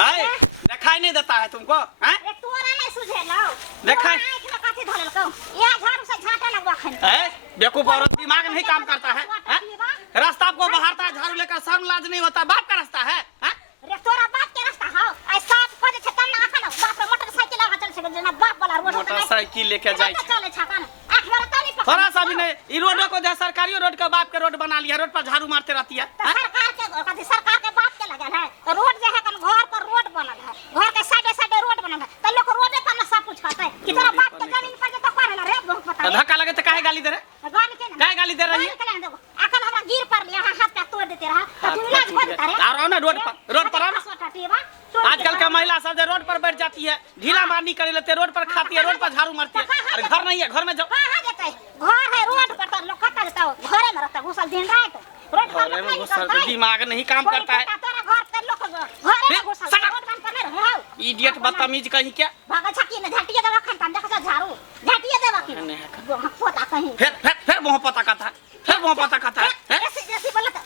है दिखाई नहीं देता है तुमको हैं तोरा नहीं सुझे लो दिखाई काठी धरल को या झाड़ू से झाटा लगवा खन है बेवकूफ औरत दिमाग नहीं काम करता है रास्ता आपको बहारता है झाड़ू लेकर शर्म लाज नहीं होता बाप का रास्ता है रे तोरा बाप के रास्ता हो ऐसा पद छ तन्ना आखन बाप रे मोटरसाइकिल लगा चल से जना बाप वाला रोड मोटरसाइकिल लेके जाए चले छकन आंख मारे तो नहीं थोड़ा सा भी नहीं ई रोडों को जो सरकारी रोड का बाप के रोड बना लिया रोड पर झाड़ू मारते रहती है सरकार के बाप के लगल है रोड जो है कन घर पर रोड बनल है घर के साइड साइड रोड बनल है त लोग रोडे पर न सब कुछ खाते कि तोरा बाप के जमीन पर तो करेला रे बहुत पता धक्का लगे तो काहे गाली दे रहे काहे गाली दे रही है आखन हमरा गिर पर लिया हाथ पे तोड़ देते रहा तो तू इलाज कर देता रे आओ ना रोड पर आओ ना आजकल का महिला सब रोड पर बैठ जाती है ढीला मारनी कर लेते रोड पर खाती है रोड पर झाड़ू मारती है अरे घर नहीं है घर में जाओ कहां जाता है घर है रोड पर तो लोग कटा जाता है घरे में रहता घुसल दिन रात रोड पर में घुसल दिमाग नहीं काम करता है तेरा घर पे लोग घरे में घुसल रोड बंद कर रहे हो इडियट बदतमीज कहीं क्या भागा छकी ने झाटिया दवा खन देखा झाड़ू झाटिया दवा की पोता कहीं फिर मोह पता कहता है फिर मोह पता कहता है जैसे बोलता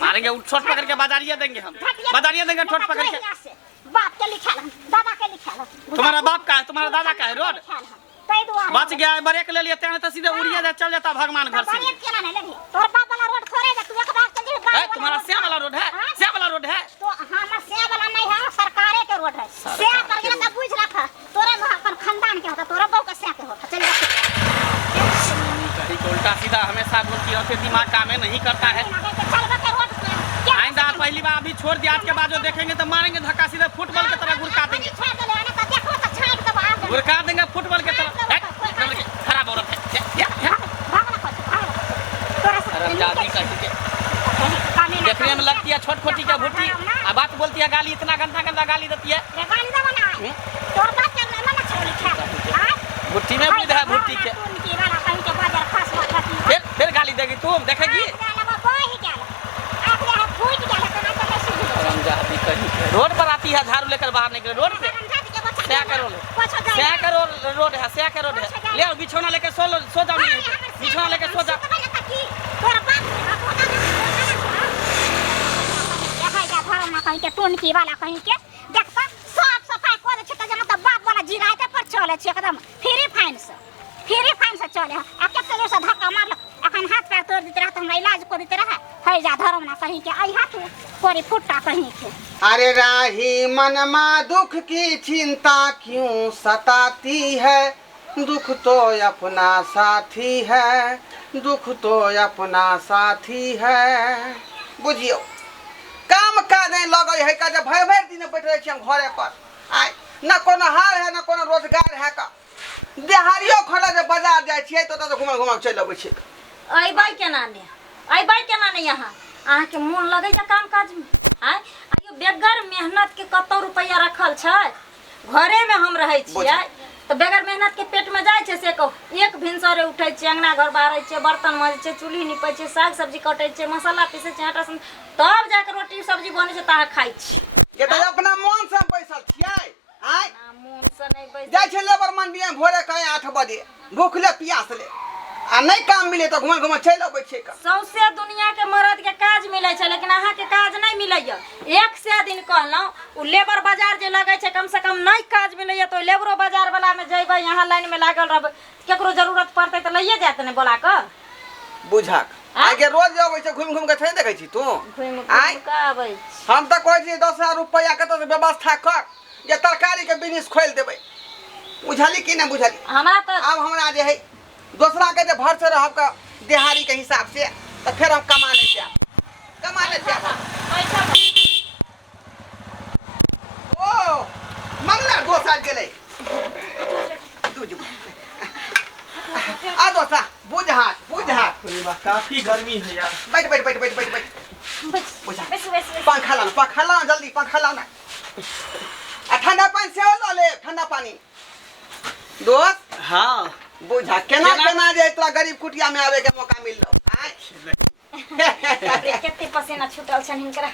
मारेंगे छोट पकड़ के बाजारिया देंगे हम बाजारिया देंगे छोट पकड़ के बाप के लिखल दादा के लिखल तुम्हारा बाप का है तुम्हारा दादा का है रोड बच गया है ब्रेक ले लिया तेरे तो सीधे उड़िया जा चल जाता भगवान घर से तोर बाप वाला रोड खोरे जा तू एक बार चल जा तुम्हारा श्याम वाला रोड है श्याम वाला रोड है तो हमर से वाला नहीं है सरकारे के रोड है से पर गया त बुझ रखा तोरे अपन खानदान के होता तोरा बहू का से के होता चल जा कहीं उल्टा सीधा हमेशा बोलती है दिमाग काम नहीं करता है आइंदा पहली बार अभी छोड़ दिया आज के बाद जो देखेंगे तो मारेंगे धक्का सीधे फुटबॉल की तरह गुरका देंगे गुरका देंगे फुटबॉल की तरह खराब औरत है देखने में लगती है छोट छोटी का भुट्टी अब बात बोलती है गाली इतना गंदा गंदा गाली देती है भुट्टी में बुद्ध है भुट्टी के फिर गाली देगी तुम देखेगी रोड पर आती है झाड़ू लेकर बाहर निकले रोड पे रोड है ले बिछौना लेकर सो जाओ बिछौना लेकर सो जाओ कहीं के टोनकी वाला कहीं के देखता साफ सफाई कर छ त मतलब बाप वाला जिराते पर चले छ एकदम फ्री फाइन से चले आ केते से धक्का मारल अखन हाथ पैर तोड़ देते रहा हमरा इलाज कर देते रहा है जा धर्म ना कहीं के आई हाथ कोरी फुट्टा कहीं के अरे राही मनमा दुख की चिंता क्यों सताती है दुख तो अपना साथी है दुख तो अपना साथी है बुझियो काम काज नहीं लगे है का जब भर भर दिन बैठ रहे छी हम घरे पर आय न कोनो हाल है न कोनो रोजगार है का देहारियो खोला जब बाजार जाय छियै तो घुमा चल अबै छी अइबै केना ने यहाँ अहाँ के मन लगे या काम काज में आय आयो बेगर मेहनत के कतो रुपया रखल छै घरे में हम रहै छियै तो बेगर मेहनत के पेट में जाय छै से कहो एक भिनसरे उठै छै अंगना घर बाहरै छै बर्तन माजै छै चूल्ही निपै छै साग सब्जी कटै छै मसाला पीसै छै आटा तब जाके रोटी सब्जी बनै छै ता खाइ छी ये तो अपना मन से बैसल छियै आय मन से नहीं बैस जाय छै लेबर मंडी भोरे कहीं 8 बजे भूखले प्यास ले आ नहीं काम मिले तो घुमा चल अबै छै का सौसे दुनिया के मर्द के काज मिलै छै लेकिन अहाँ के काज नहीं मिलैया एक से दिन कहलौ उ लेबर बाजार जे लगै छै कम से कम नहीं काज मिलैया तो लेबरो बाजार वाला में जइबै यहाँ लाइन में लागल रहबै केकरो जरूरत पड़तै त लइए जात ने बोला क बुझाक आगे रोज अबै छै घुम के थै देखै छी तू आइ आबै हम त कहै छी 10,000 रुपया कत से व्यवस्था कर जे तरकारी के बिजनेस खोल देबै बुझाली कि नहीं बुझाली हमरा त अब हमरा जे है दूसरा के जे भर से रहब का देहारी के हिसाब से तो फिर हम कमाने जाब ओ मंगला गोसा गेलै आ दोसा बुझ हाथ काफी गर्मी है यार बैठ पंखा लाओ जल्दी पंखा लाओ ना ठंडा पानी से लो ले ठंडा पानी दोस्त हाँ बुझा केना जे इतना गरीब कुटिया में आवे के मौका मिल लो केते पसीना छूटल छन हिनकरा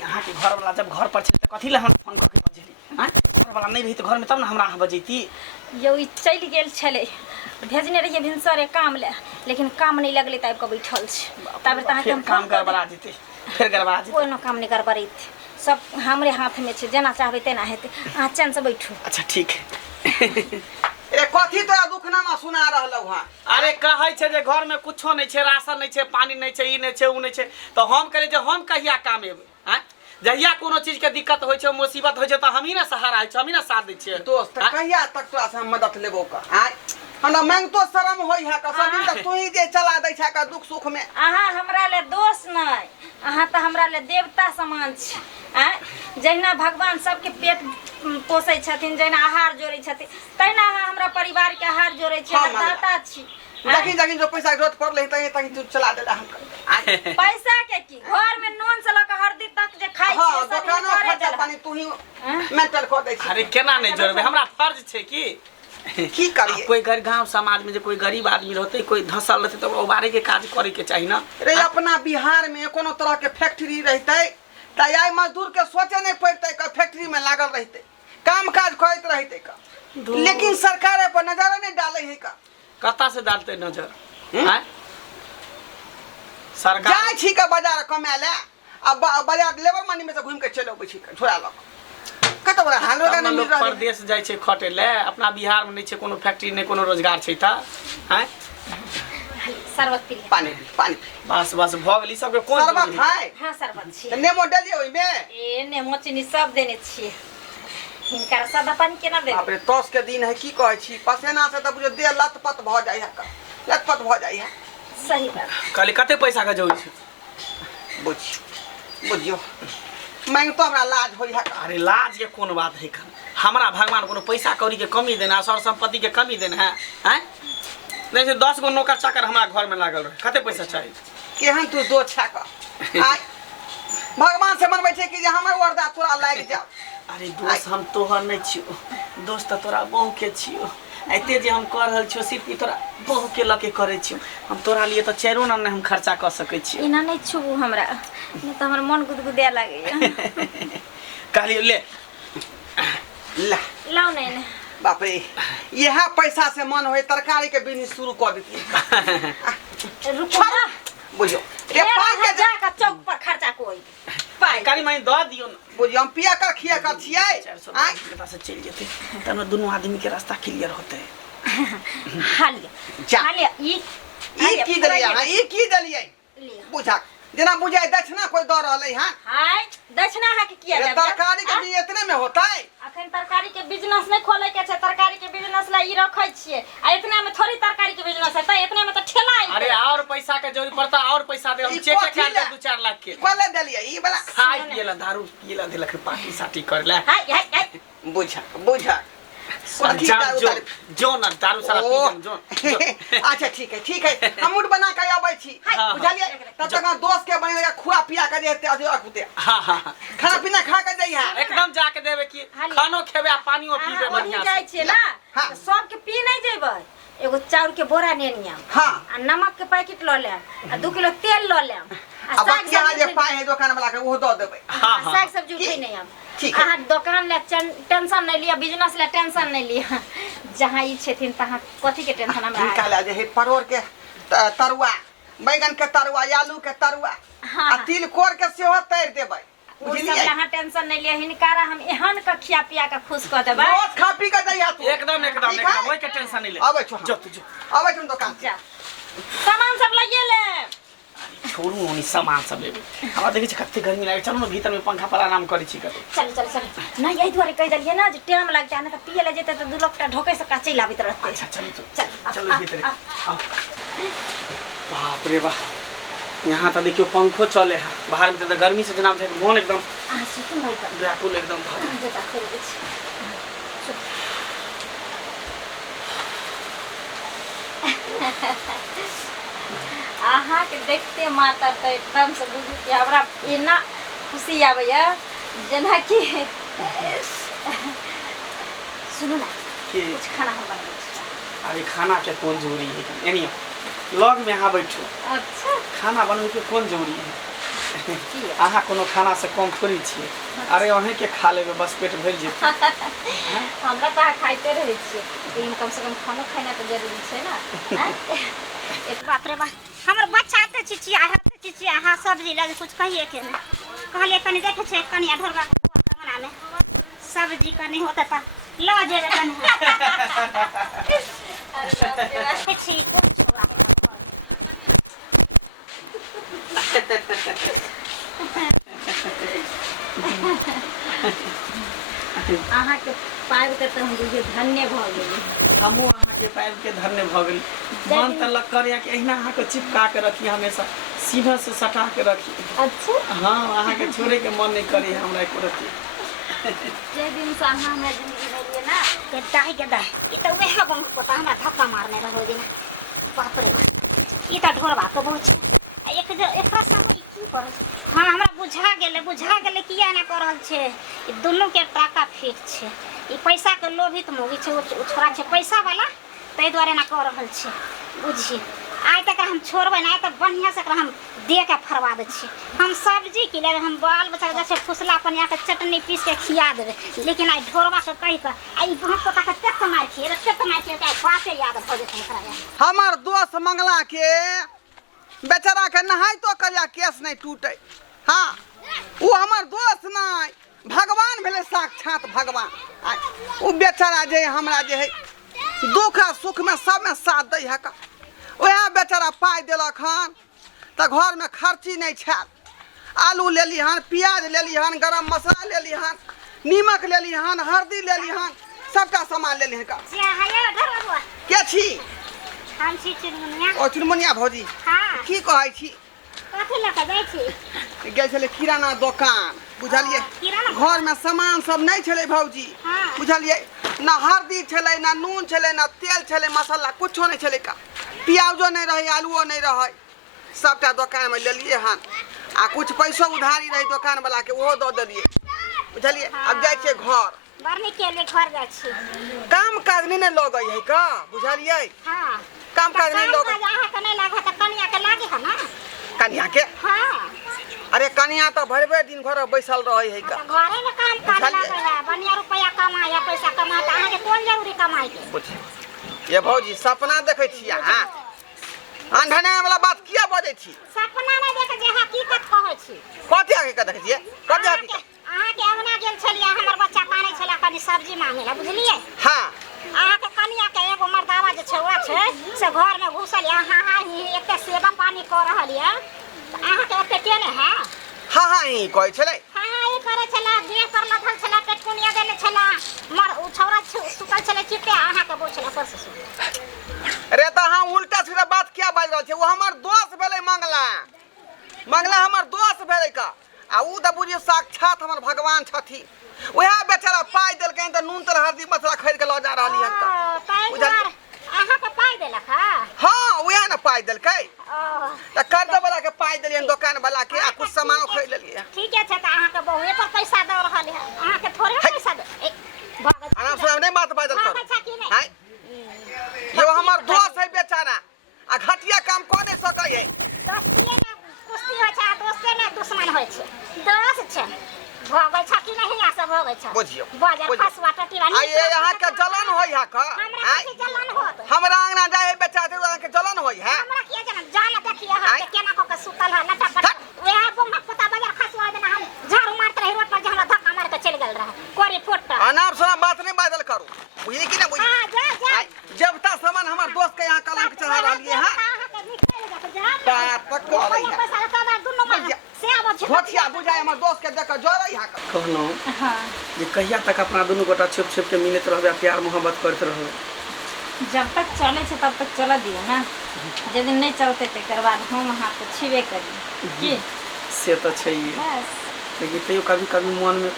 यहाँ के घर वाला जब घर पर छे त कथि ला हम फोन करके बजेली हां घर वाला नहीं रही तो घर में तब ना हमरा बजैती यो ई चल गेल छले भेजने रहिए भिनसरे काम ले, लेकिन काम नहीं लगले तब के बैठल छै। तब तक फिर काम गड़बड़ा जेतै, फिर गड़बड़ा जेतै। कोनो काम नहीं गड़बड़ैत, सब हमरे हाथ में छै, जेना चाहबै तेना हेतै। अहाँ चैन से बैठू। अच्छा ठीक है। ए कथी तोरा दुखनामा सुना रहलौ हां? अरे कहै छै जे घर में कुछो नहीं छै, राशन नहीं छै, पानी नहीं छै, ई नहीं छै, ऊ नहीं छै, तो हम कहले जे हम कहिया काम एबै? हैं जहिया कोनो चीज के दिक्कत होइ छै, मुसीबत होइ छै, तो हम ही ना सहारा है, हम ही ना साथ दै छियै। दोस्त कहिया तक तोरा से हम मदद लेबो का? आय हमरा मांगतो शरम होई है का? सब दिन तक तू ही जे चला दै छै का दुख सुख में। अहाँ हमरा ले दोस्त नहीं, अहाँ तो हमरा ले देवता समान छी। जहिना भगवान सबके पेट पोषै छथिन, जहिना आहार जोड़ै छथिन, तहिना अहाँ हमरा परिवार के आहार जोड़ै छी। हाँ, दाता छी। जखन जो पैसा के जरूरत पड़ले तखन तू चला देला हम। पैसा के की, घर में नून से लक हरदी तक जे खाइ छी, हां सब दुकानो करे खर्चा देला। पानी तू ही मेंटेन कर दै छी। अरे केना नहीं जोड़बै, हमरा फर्ज छै की की करिए? कोई गांव समाज में जो कोई गरीब आदमी रहते, कोई धसल रहते, तो उबारे के काज करे के चाहिए ना। रे अपना बिहार में कोनो तरह के फैक्ट्री रहते त आय मजदूर के सोचे नहीं पड़ते का फैक्ट्री में लागल रहते, काम काज करते रहते का। लेकिन सरकार पर नजर नहीं डाले है का। कत्ता से डालते नजर? हैं सरकार जाय छी का बाजार कमाए ले, अब बाजार लेबर मनी में से घूम के चलो बैठी छोड़ा लो कत बड़ा हाल रोगा नहीं मिल रहा है। प्रदेश जाय छै खटे ले, अपना बिहार में नहीं छै कोनो फैक्ट्री, नहीं कोनो रोजगार छै त हैं शरबत पी ले। पानी पानी बस बस भ गेली सबके कोन शरबत जरूरी? है हाँ शरबत छी। तो नेमो डालिए ओइ में। ए नेमो चीनी सब देने छिए, हिनकर सादा पानी केना देबे? बाप रे तोस के दिन है की कहै छी, पसेना से त बुझो देह लतपत भ जाय है का, लतपत भ जाय है। सही बात। कहली कते पैसा के जरूरी छै? बुझियो मांग तो हमरा लाज होई है का। अरे लाज के कोन बात है? हमरा भगवान कोनो पैसा कौड़ी के कमी देना, सर संपत्ति के कमी देना है? हैं नहीं से 10 गो नौकर चाकर हमरा घर में लागल रहे, कते पैसा चाहिए? केहन तू दो छा का आय भगवान से मनबै छै कि जे हमर वरदा तोरा लाग जाओ। अरे दोस्त हम तोहर नहीं छियो, दोस्त तो तोरा बहु के छियो। एते जे हम कर रहल छियो सिर्फ तोरा बहु के लके करे छियो, हम तोरा लिए तो 4 आना हम खर्चा कर सकै छियो। इना नहीं छुबू हमरा, नहीं तो हमर मन गुदगुदिया लागे। कहलियो ले ला लाओ नहीं ना। बाप रे यह पैसा से मन होय तरकारी के बिजनेस शुरू कर देती। रुको ना, बुझियो ये पाई के जा का चौक पर खर्चा कोई पाई काली माई द दियो न, बुझियो हम पिया कर खिया कर छियै। 400 के पास चल जेते तब दोनों आदमी के रास्ता क्लियर होते। हालिया जा। हालिया ई की दलिया हां ई की दलिया बुझा जेना बुझाय दक्षिणा कोई द रहलै हां। हाय दक्षिणा है कि किया जाबे? तरकारी के भी इतने में होता है। अखन तरकारी के बिजनेस नहीं खोले के छै, तरकारी के बिजनेस ला ई रखै छियै आ इतना में थोड़ी तरकारी के बिजनेस है, त इतने में तो ठेला आई। अरे और पैसा के जरूरी पड़ता, और पैसा दे, हम ई चेक कथी कर दे ला? 2-4 लाख के। कोले दलिया ई वाला खाई पियला दारू पियला देलक पार्टी साटी करला। हाय हाय हाय बुझा बुझा कथी जा का जो उतार जो न दारू सारा पी ओ, जम जो अच्छा ठीक है हम मूड बना के आबै छी हाँ, बुझलिए तब तक दोस्त के बनेगा खुआ पिया के देते अथी रखते हां हां खाना पीना खा के दैया एकदम जाके देबे की हालिया। खानो खेबे आ पानियो पीबे वही बढ़िया जाय से। छियै ना, हाँ। तो सब के पी नहीं जेबै। एगो चाउर के बोरा नेनिया हां आ नमक के पैकेट ल लेम आ 2 किलो तेल ल लेम आ अब साग क्या जे सब्जी पाए है दुकान वाला के वो दो देबै। हाँ, हाँ। साग सब्जी उठे नहीं हम। ठीक है। अहाँ दुकान ले टेंशन नहीं लिया, बिजनेस ले टेंशन नहीं लिया, जहाँ ई छथिन तहाँ कथी के टेंशन हमरा है? निकाला जे है परोर के तरुआ, बैगन के तरुआ, आलू के तरुआ हाँ। आ तिल कोर के सेहो तैर देबै उ सब बुझलिए। यहाँ टेंशन नहीं लिया, हिनकारा हम एहन के खिया पिया के खुश कर देबै। रोज खा पी के दैया तू एकदम एकदम ठीक है? एकदम ओई के टेंशन नहीं ले। आबै छो जो तू जो आबै छो दुकान जा सामान सब लइए ले। छोड़ू ओनी सामान सब लेबे। हमरा देखै छ कते गर्मी लागे, चलो न भीतर में पंखा पर आराम करै छी कतो। चल चल चल ना यही द्वारे कह दिलिए ना जे टाइम लग जाने तो पिए ले जेते तो 2 लोटा ढोके से का चल आबित रहते। अच्छा चलो चल, चलो भीतर आओ। बाप रे बाप यहाँ तो देखियो पंखो चले है, बाहर में तो गर्मी से जनाब है मन एकदम आ सुन भाई का व्याकुल एकदम भर। जेता कर दे आहा के देखते माता तो एकदम से बुझू कि हमरा इना खुशी आबैया जेना कि सुनो ना कि कुछ खाना हम बनबै छी। अरे खाना के कौन जरूरी है? एनियो लग में यहाँ बैठो, अच्छा खाना बनवे के कौन जरूरी है? की है? अहाँ कोनो खाना से कम थोड़ी छियै। अरे अहें के खा लेबे बस पेट भर जेतै। हमरा तो खाइते रहे छी। दिन कम से कम खाना खाना तो जरूरी है ना। हैं? एक बाप रे बाप हमर बच्चा आते चिचिया हाँ सब्जी लगे कुछ कहिए के नहीं कहलिए कनी देखे छे कनी ढोरबा बना ले सब्जी कनी होता था ला जेबे कनी ठीक अहाँ के पाइब के तो हम बुझे धन्य भ गेली। हमहूँ अहाँके पाइब के धन्य भऽ गेली। मन तऽ लग करैया कि अहिना अहाँके चिपका के रखी हमेशा सीधा से सटा के रखी। अच्छा हाँ अहाँके छोड़े के मन नहीं करे हमरा एको रखी। जे दिन से अहाँ हमरा जिंदगी में रहिए ना के दाई ई तो वह बम पता हमरा धक्का मारने रहो दिन बाप रे बाप ई तो ढोरबा के बहुत एक समय की कर हाँ हमरा बुझा गेले किया ना कर रहल छे ई दोनों के टाका फिक्स छे ई पैसा के लोभित मोगी छे छोरा छे पैसा वाला तै द्वारे ना कर रहल छे बुझी आइ तक हम छोड़बै ना त बढ़िया से हम दे के फरवा दे छी हम सब्जी के ले हम बाल बच्चा जैसे फुसला पनिया के चटनी पीस के खिया देबे लेकिन आई ढोरबा के कहि के आई बहुत पता के तेत मार के बाते याद भ जेतै हमरा हमर दोस्त मंगला के बेचारा के नहाई तो करिया केस नहीं टूटे। हाँ वो हमर दोस्त नहीं भगवान भेले साक्षात भगवान। वो बेचारा जे हमरा जे है दुख सुख में सब में साथ दै है का वह बेचारा पाई दिलक हन तो घर में खर्ची नहीं छाल आलू ले ली हन प्याज ले ली हन गरम मसाला ले ली हन नीमक ले ली हन हल्दी ले ली हन सबका सामान ले ली हन का के छी हम छी चुनमुनिया ओ चुनमुनिया भौजी हां की कहै छी कथि लके जाय छी गेल छले किराना दुकान बुझलिए घर में सामान सब नहीं छले भौजी बुझलिए ना हल्दी छले ना नून छले ना तेल छले मसाला कुछो नहीं छले का प्याजो नहीं रहे आलूओ नहीं रहे सबटा दुकान में ले लिए हन आ कुछ पैसो उधारी रही दुकान वाला के वो दो दिए बुझलिए अब जाय छे घर बरनी के लिए घर जाय छी काम काज नहीं न लगई है का बुझलिए हां काम काज नहीं लग अहाँ के नहीं लागे त कनिया के लागे है ना कनिया के हां अरे कनिया तो भरबे दिन घर बैसल रही है का घरे में काम काज लागे है बढ़िया रुपया कमाया पैसा कमा त अहाँ के कोन जरूरी कमाई के ये भौजी सपना देखे छिया हां अंधने वाला बात किया बजे छी सपना नहीं देखे जे हकीकत कहै छी कथि हकीकत देखे छिए कथि हकीकत अहाँ के अंगना गेल छलिए हमर बच्चा कानै छला कनी सब्जी मांगेला बुझलिए हां अहाँ के कनिया के एगो मर्दावा जे छौआ छे से घर में घुसल हां हां एते सेवा पानी कर रहल ये अहाँ के ओते केने है हां हां ई कहै छले हां हां ई करे छला देह पर लथल छला पेटकुनिया देले छला मर उ छौरा सुतल छले चिपे अहाँ के बोछला पर से अरे त हां उल्टा सीधा बात क्या बाज रहल छे वो हमर दोस्त भेले मंगला हमर दोस्त भेले का आ उ त बुझिए साक्षात हमर भगवान छथि वह बेचारा पाई देलकै त नून तेल हल्दी मसाला खरीद के ल जा रहली हन का बुझल अहाँ के पाई देलक हां वह न पाई देलकै त कर्ज वाला के पाई देलियन दुकान वाला के आ कुछ सामान खरीद लेलिए ठीक है त अहाँ के बहुए पर पैसा द रहल है अहाँ के थोड़े पैसा दे आना सुना नहीं बात बादल कर हां यो हमर दोस्त है बेचारा आ घटिया काम कोने सकै है दोस्तिए ना कुश्ती होइ छै दोस्ते ना दुश्मन होइ छै दोस्त छै भगै छ कि नहीं आ सब भगै छ बुझियो बाजा फसवा टटीवा आ ये यहाँ के जलन होई है का हमरा के जलन होत हमरा अंगना जाए बेचारा तो के जलन होई है हमरा के जलन जान देखिए हा के केना क के सुतल है लटपट वेह बम्मा पता बाजार खसवा देना हम झाड़ू मारते रही रोड पर जे हमरा धक्का मार के चल गेल रहा कोरी फोट अनाप सुना बात नहीं बादल करू बुझली कि ना बुझली हां जा जा जब ता सामान हमर दोस्त के यहाँ कलंक चढ़ा रहलिए हां बात तक करे है पैसा का दुनो में से आबो घोटिया बुझाए हमर दोस्त के देख जोरै है कहनो हां जे कहिया तक अपना दोनों गोटा छुप छुप के मिलत रहबे प्यार मोहब्बत करते रहबे जब तक चले छे तब तक चला दियो ना जे दिन नहीं चलते तेकर बाद हम वहां पे छिबे करी की से तो छै बस लेकिन तैयो कभी कभी मन में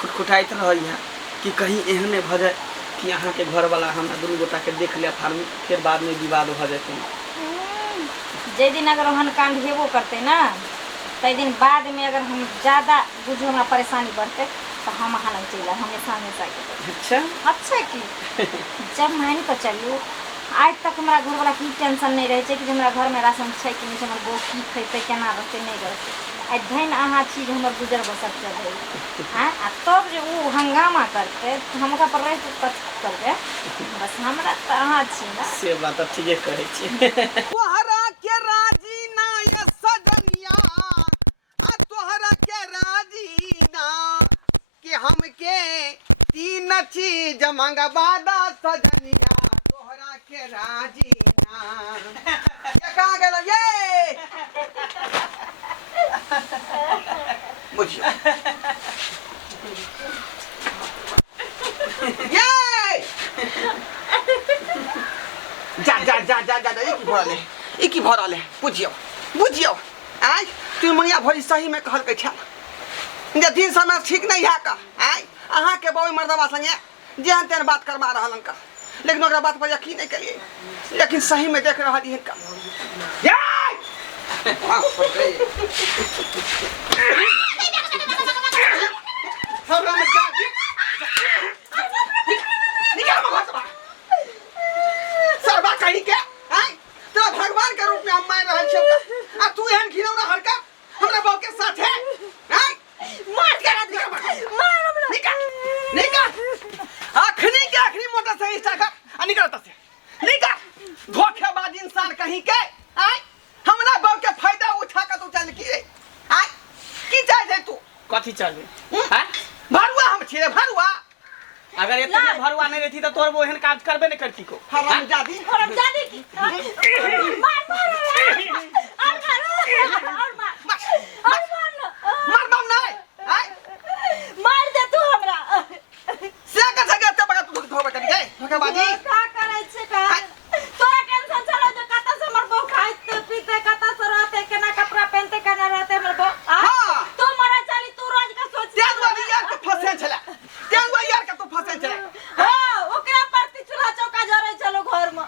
खुटखुटाइत रही है कि कहीं एहने भ जाए कि अहाँ के घर वाला हमरा दोनों गोटा के देख लिया फार्म फिर बाद में विवाद हो जाते जे दिन अगर ओहन कांड हेबो करते ना तै दिन बाद में अगर हम ज्यादा बुझो हमरा परेशानी बढ़ते तो हम अहाँ लग चल हमेशा हमेशा के अच्छा अच्छा की जब मान के चलू आज तक हमरा घर वाला की टेंशन नहीं रहे कि हमरा घर में राशन छै कि नहीं हमर बहू की खैते केना रहते नहीं रहते धन अहाँ चीज हमर गुजर बसर चल हाँ आ तब जे वो हंगामा करते तो हमका पर रह करते बस हमरा तो अहाँ छी ना से बात ठीके कहै छी तोहरा के राजी ना ये सजनिया आ तोहरा के राजी ना कि हमके तीन चीज मंगवादा सजनिया तोहरा के राजी ना ये कहाँ गेलो ये मुझे ये जा जा जा जा जा ई की भरल है बुझियो बुझियो आय तू मनिया भरी सही में कहल के छ जे दिन समय ठीक नहीं है का आय अहाँ के बौई मर्दवा संगे जेहन तेन बात करवा रहलन का लेकिन ओकरा बात पर यकीन नहीं करिए लेकिन सही में देख रहल है का हमरा में जाजी निकल मत बा सरबा कहीं के आय तो भगवान के रूप में हम मान रहल छी आ तू एहन खिलौना हरका हमरा बाप के साथ है आय मार के रात मार निकल निकल आखनी मोटर से स्टार्ट कर आ निकल से निकल धोखेबाज इंसान कहीं के आय हमरा बाप के फायदा उठा के तू चल की रे आय की चाहे छै तू कथी चलबे हैं भरुआ हम छिरे भरुआ अगर इतने भरुआ नहीं रहती तो तोर वो एहन काज करबे नहीं करती को हराम जादी की मार मार बम नहीं आय मार दे तू हमरा से का जगह ते बगा तू धोबे कर गए धोखेबाजी का करे छे का तोरा टेंशन चलो जो कता से हमर बहू खाइते पीते कता से रहते केना कपड़ा पहनते केना रहते हमर बहू हां तू मरा चली तू रोज का सोच तेन यार के फसे छला तेन यार के तू फसे छला हां ओकरा परती चूल्हा चौका जरे चलो घर में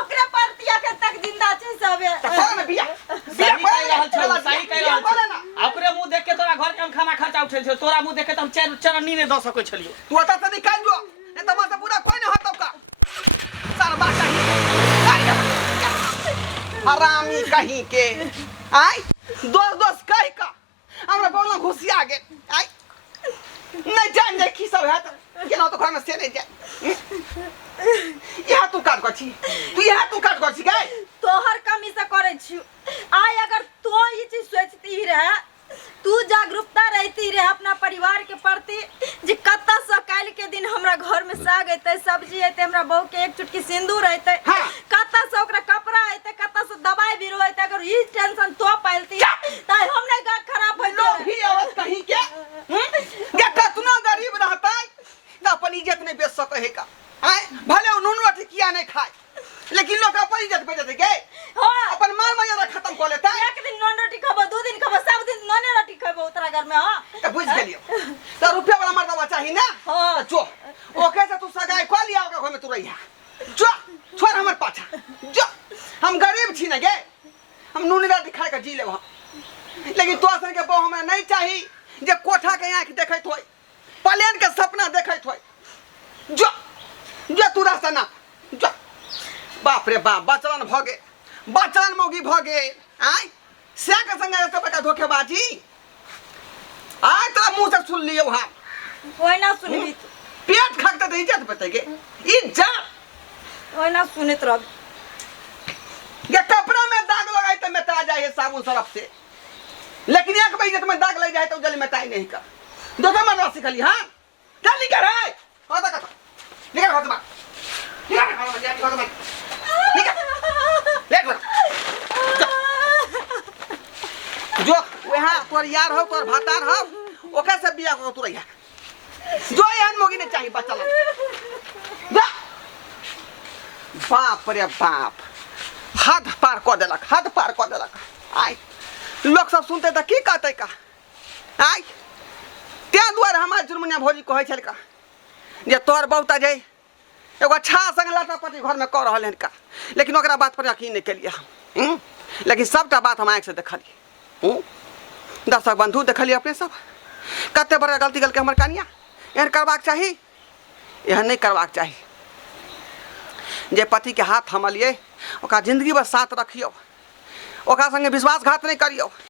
ओकरा परती आके तक जिंदा छै सबे तो कौन बिया सही कह रहल छ सही कह रहल छ ओकरे मुंह देख के तोरा घर के हम खाना खर्चा उठै छै तोरा मुंह देख के त हम चरनी नहीं द सकै छलियो तू आता से निकाल जो नहीं तो मत पूरा कोई नहीं हटो का सरबा कहीं हरामी कहीं के आय दोस्त कह का हमरा बोलना घुसिया गे आय नहीं जान जाए की सब है तो केना तो घर में से नहीं जाए यहाँ तू काट कर छी तू यहाँ तू काट कर छी गए तोहर कमी से करे छी आय अगर तो ई चीज सोचती रहे तू जागरूकता रहती रहे अपना परिवार के प्रति जे कत्ता से काल के दिन हमरा घर में साग एते सब्जी एते हमरा बहू के एक चुटकी सिंदूर एते हाँ। कत्ता से ओकरा कपड़ा एते कत्ता से दवाई बीरो एते अगर ई टेंशन तो पालती त हमने गा खराब होइते लोग भी आवत कहीं के क्या कतना गरीब रहता है ना अपन इज्जत नहीं बेच सके है का आय भले नून रोटी किया नहीं खाए लेकिन लोग अपन इज्जत बेच देते के हां अपन मान मर्यादा खत्म कर लेता है एक दिन नॉन रोटी खाबो दो दिन खाबो सब दिन नॉन रोटी खाबो उतरा घर में हां तो बुझ गेलियो तो रुपया वाला मर्दवा चाहिए ना हाँ। तो जो ओके से तू सगाई कर लिया ओके घर में तू रहिया जो छोड़ हमर पाछा जो हम गरीब छी ना गे हम नून रोटी खाए के जी लेब लेकिन तो सन के बहु हमरा नहीं चाहिए जे कोठा के आंख देखैत होय प्लेन के सपना देखैत होय जो जो तू रास्ता ना जो बाप रे बाप बचलन भगे बचलन मोगी भगे आय से के संग एते बका धोखेबाजी आय तोरा मुंह से सुन लियो हां कोई ना सुनबी पेट खकते तो इज्जत बतेगे इज्जत कोई ना सुनित रह ये कपड़ा में दाग लगाए तो मिटा जाए साबुन सरफ से लेकिन एक बार इज्जत में दाग लग जाए तो जल्दी मिटाई नहीं का दो तो मर्दा सिखली हां जल्दी कर है होता का निकल होता बा निकल ले कर जो वहां तोर यार हो तोर भातार हो ओके से बियाह को तू रहिया जो एहन मोगी ने चाहिए बचल जा बाप रे बाप हद पार कर देलक आय लोग सब सुनते तो की कहते का आय त्या दुआरे हमार जुर्मनिया भौजी कहे छल का जे तोर बहुता जे एगो अच्छा संग लटापटी घर में कर रहल का लेकिन ओकरा बात पर यकीन नहीं केलिए हम लेकिन सबटा बात हम आँख से देखलिए दर्शक बंधु देखलिए अपने सब कते बड़ा गलती गल के हमर कनिया एहन करबाक चाही एहन नहीं करबाक चाही जे पति के हाथ थमलिए ओकरा जिंदगी भर साथ रखियो ओकरा संगे विश्वासघात नहीं करियो।